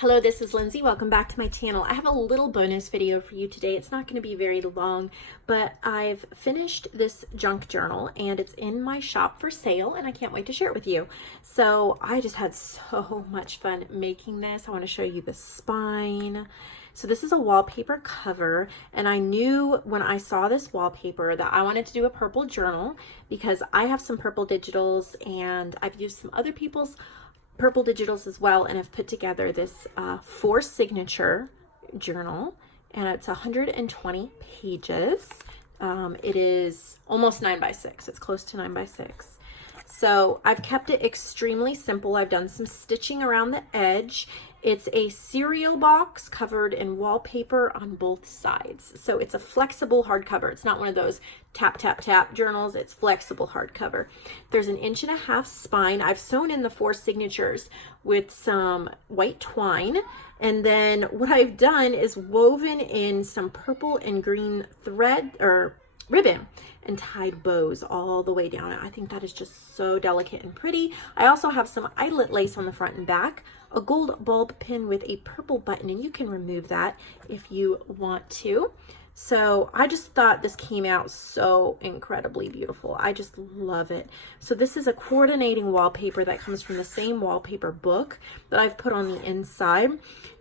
Hello, this is Lindsay. Welcome back to my channel. I have a little bonus video for you today. It's not going to be very long, but I've finished this junk journal and it's in my shop for sale and I can't wait to share it with you. So I just had so much fun making this. I want to show you the spine. So this is a wallpaper cover, and I knew when I saw this wallpaper that I wanted to do a purple journal because I have some purple digitals and I've used some other people's purple digitals as well, and I've put together this 4 signature journal, and it's 120 pages. It is almost 9 by 6. It's close to 9 by 6. So I've kept it extremely simple. I've done some stitching around the edge. It's a cereal box covered in wallpaper on both sides. So it's a flexible hardcover. It's not one of those tap, tap, tap journals. It's flexible hardcover. There's an 1.5 inch spine. I've sewn in the 4 signatures with some white twine. And then what I've done is woven in some purple and green thread or ribbon and tied bows all the way down. I think that is just so delicate and pretty. I also have some eyelet lace on the front and back, a gold bulb pin with a purple button, and you can remove that if you want to. So I just thought this came out so incredibly beautiful. I just love it. So this is a coordinating wallpaper that comes from the same wallpaper book that I've put on the inside.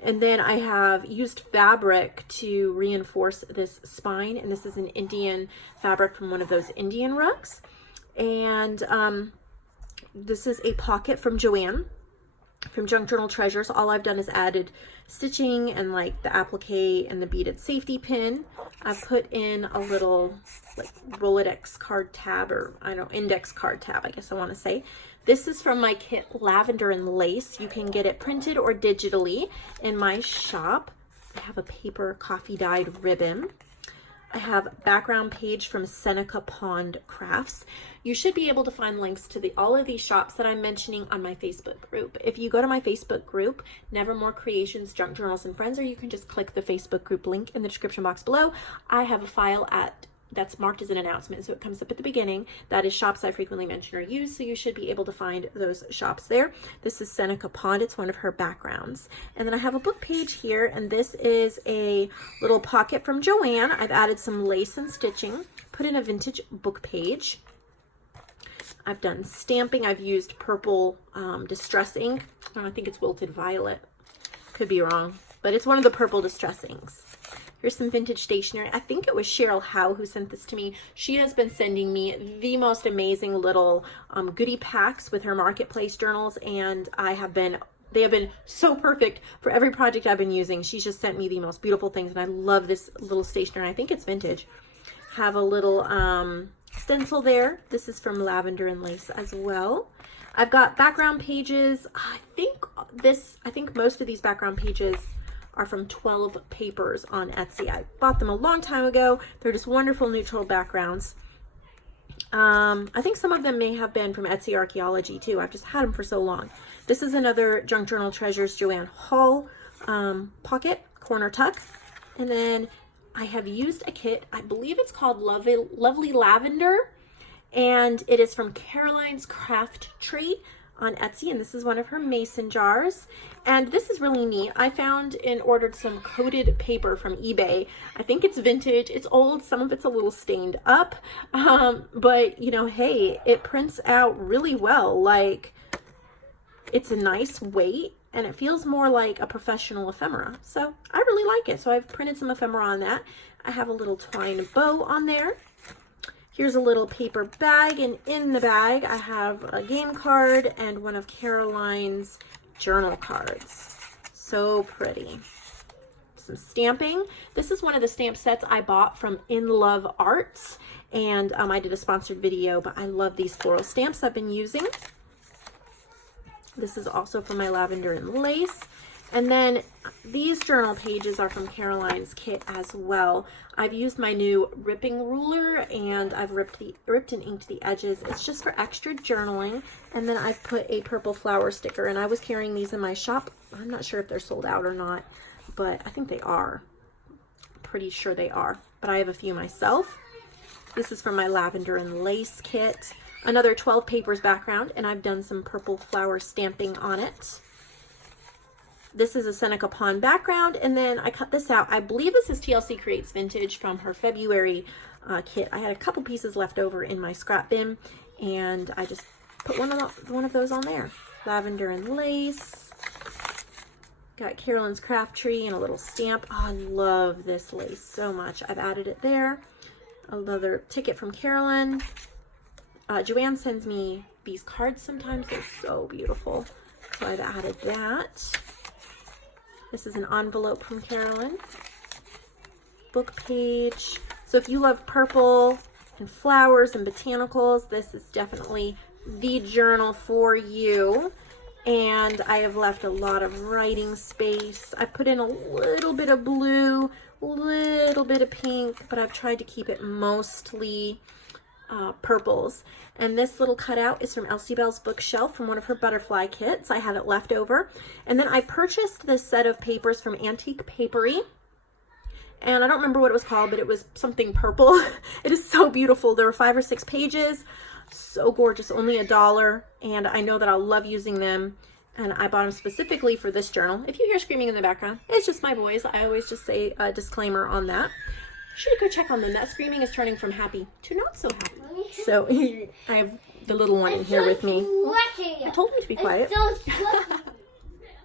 And then I have used fabric to reinforce this spine. And this is an Indian fabric from one of those Indian rugs. And this is a pocket from Joanne from Junk Journal Treasures. All I've done is added stitching and like the applique and the beaded safety pin. I've put in a little like Rolodex card tab, or I don't know, index card tab, I guess I want to say. This is from my kit Lavender and Lace. You can get it printed or digitally in my shop. I have a paper coffee dyed ribbon. I have background page from Seneca Pond Crafts. You should be able to find links to all of these shops that I'm mentioning on my Facebook group. If you go to my Facebook group, Nevermore Creations, Junk Journals and Friends, or you can just click the Facebook group link in the description box below. I have a file that's marked as an announcement, so it comes up at the beginning. That is shops I frequently mention or use, so you should be able to find those shops there. This is Seneca Pond. It's one of her backgrounds. And then I have a book page here, and this is a little pocket from Joanne. I've added some lace and stitching, put in a vintage book page. I've done stamping. I've used purple distress ink. I think it's Wilted Violet. Could be wrong, but it's one of the purple distress inks. Here's some vintage stationery. I think it was Cheryl Howe who sent this to me. She has been sending me the most amazing little goodie packs with her marketplace journals, and they have been so perfect for every project I've been using. She's just sent me the most beautiful things, and I love this little stationery. I think it's vintage. Have a little stencil there. This is from Lavender and Lace as well. I've got background pages. I think most of these background pages are from 12 Papers on Etsy. I bought them a long time ago. They're just wonderful neutral backgrounds. I think some of them may have been from Etsy Archaeology too. I've just had them for so long. This is another Junk Journal Treasures Joanne Hall pocket, corner tuck. And then I have used a kit, I believe it's called Lovely Lavender, and it is from Caroline's Craft Tree on Etsy, and this is one of her mason jars. And this is really neat. I found and ordered some coated paper from eBay. I think it's vintage, it's old, some of it's a little stained up, but you know, hey, it prints out really well. Like, it's a nice weight and it feels more like a professional ephemera, so I really like it. So I've printed some ephemera on that. I have a little twine bow on there. Here's a little paper bag, and in the bag I have a game card and one of Caroline's journal cards. So pretty. Some stamping. This is one of the stamp sets I bought from In Love Arts, and I did a sponsored video, but I love these floral stamps I've been using. This is also from my Lavender and Lace. And then these journal pages are from Caroline's kit as well. I've used my new ripping ruler, and I've ripped and inked the edges. It's just for extra journaling. And then I've put a purple flower sticker, and I was carrying these in my shop. I'm not sure if they're sold out or not, but I think they are. Pretty sure they are, but I have a few myself. This is from my Lavender and Lace kit. Another 12 Papers background, and I've done some purple flower stamping on it. This is a Seneca Pond background, and then I cut this out. I believe this is TLC Creates Vintage from her February kit. I had a couple pieces left over in my scrap bin, and I just put one of those on there. Lavender and lace. Got Carolyn's craft tree and a little stamp. Oh, I love this lace so much. I've added it there. Another ticket from Carolyn. Joanne sends me these cards sometimes. They're so beautiful. So I've added that. This is an envelope from Carolyn. Book page. So if you love purple and flowers and botanicals, this is definitely the journal for you. And I have left a lot of writing space. I put in a little bit of blue, a little bit of pink, but I've tried to keep it mostly purples. And this little cutout is from Ellsie Bels bookshelf from one of her butterfly kits. I have it left over. And then I purchased this set of papers from Antique Papery. And I don't remember what it was called, but it was something purple. It is so beautiful. There were 5 or 6 pages. So gorgeous, only $1. And I know that I'll love using them. And I bought them specifically for this journal. If you hear screaming in the background, it's just my voice. I always just say a disclaimer on that. Should go check on them. That screaming is turning from happy to not so happy. So I have the little one in here with me. I told him to be quiet.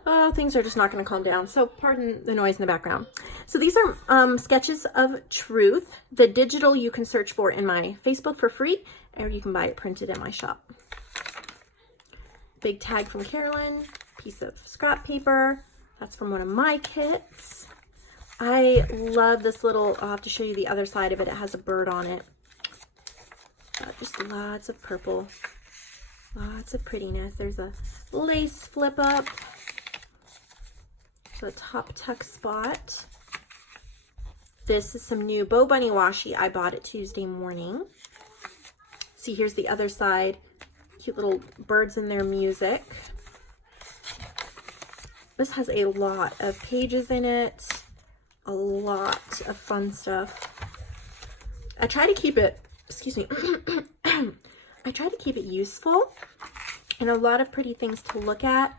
Oh, things are just not going to calm down. So pardon the noise in the background. So these are sketches of truth. The digital you can search for in my Facebook for free, or you can buy it printed at my shop. Big tag from Carolyn. Piece of scrap paper. That's from one of my kits. I love this little, I'll have to show you the other side of it. It has a bird on it. Just lots of purple. Lots of prettiness. There's a lace flip up. So a top tuck spot. This is some new Bow Bunny washi. I bought it Tuesday morning. See, here's the other side. Cute little birds and their music. This has a lot of pages in it. A lot of fun stuff. I try to keep it, excuse me, I try to keep it useful and a lot of pretty things to look at,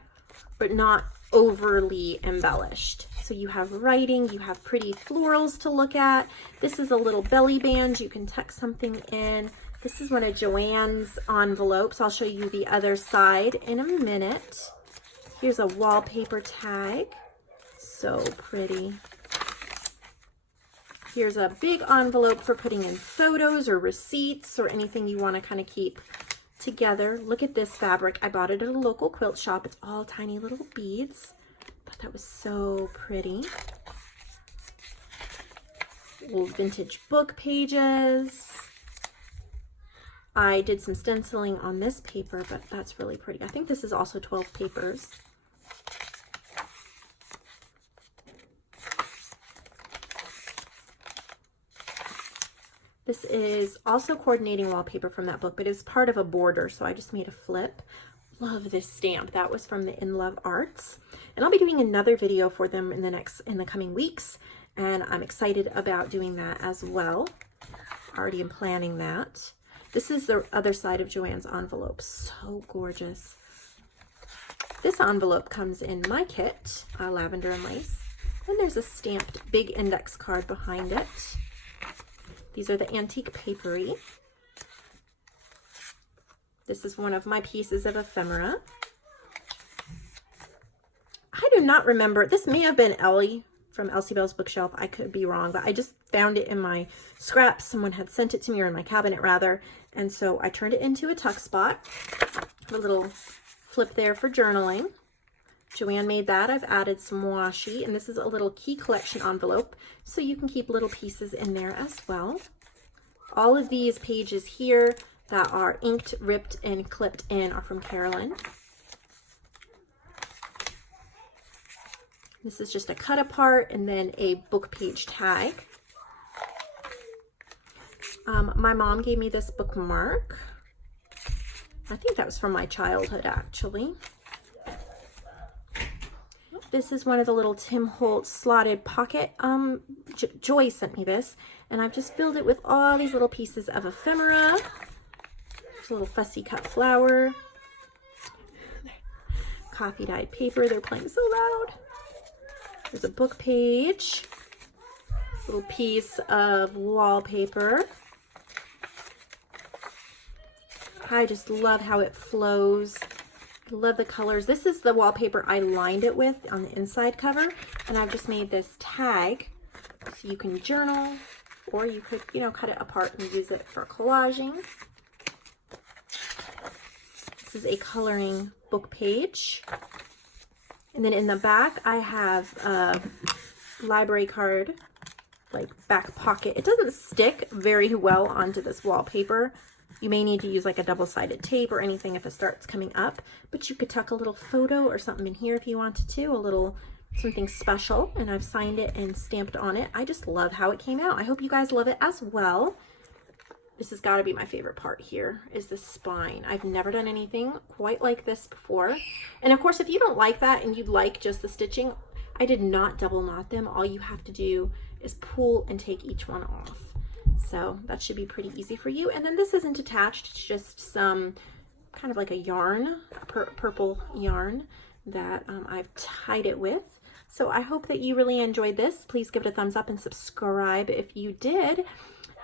but not overly embellished. So you have writing, you have pretty florals to look at. This is a little belly band. You can tuck something in. This is one of Joanne's envelopes. I'll show you the other side in a minute. Here's a wallpaper tag. So pretty. Here's a big envelope for putting in photos or receipts or anything you want to kind of keep together. Look at this fabric. I bought it at a local quilt shop. It's all tiny little beads. Thought that was so pretty. Little vintage book pages. I did some stenciling on this paper, but that's really pretty. I think this is also 12 papers. This is also coordinating wallpaper from that book, but it's part of a border, so I just made a flip. Love this stamp. That was from the In Love Arts. And I'll be doing another video for them in the coming weeks, and I'm excited about doing that as well. Already am planning that. This is the other side of Joanne's envelope. So gorgeous. This envelope comes in my kit, lavender and lace. And there's a stamped big index card behind it. These are the Antique Papery. This is one of my pieces of ephemera. I do not remember. This may have been Ellie from Ellsie Bels bookshelf. I could be wrong, but I just found it in my scraps. Someone had sent it to me, or in my cabinet rather. And so I turned it into a tuck spot. A little flip there for journaling. Joanne made that. I've added some washi, and this is a little key collection envelope, so you can keep little pieces in there as well. All of these pages here that are inked, ripped, and clipped in are from Carolyn. This is just a cut apart and then a book page tag. My mom gave me this bookmark. I think that was from my childhood, actually. This is one of the little Tim Holtz slotted pocket. Joy sent me this, and I've just filled it with all these little pieces of ephemera. There's a little fussy cut flower. coffee dyed paper. They're playing so loud. There's a book page, little piece of wallpaper. I just love how it flows. I love the colors. This is the wallpaper I lined it with on the inside cover, and I've just made this tag so you can journal, or you could, you know, cut it apart and use it for collaging. This is a coloring book page. And then in the back, I have a library card, like back pocket. It doesn't stick very well onto this wallpaper. You may need to use like a double-sided tape or anything if it starts coming up, but you could tuck a little photo or something in here if you wanted to, a little something special, and I've signed it and stamped on it. I just love how it came out. I hope you guys love it as well. This has got to be my favorite part here, is the spine. I've never done anything quite like this before. And of course, if you don't like that and you'd like just the stitching, I did not double knot them. All you have to do is pull and take each one off. So that should be pretty easy for you. And then this isn't attached, it's just some kind of like a yarn, purple yarn that I've tied it with. So I hope that you really enjoyed this. Please give it a thumbs up and subscribe if you did.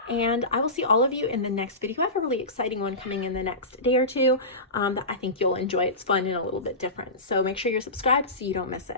And I will see all of you in the next video. I have a really exciting one coming in the next day or two that I think you'll enjoy. It's fun and a little bit different. So make sure you're subscribed so you don't miss it.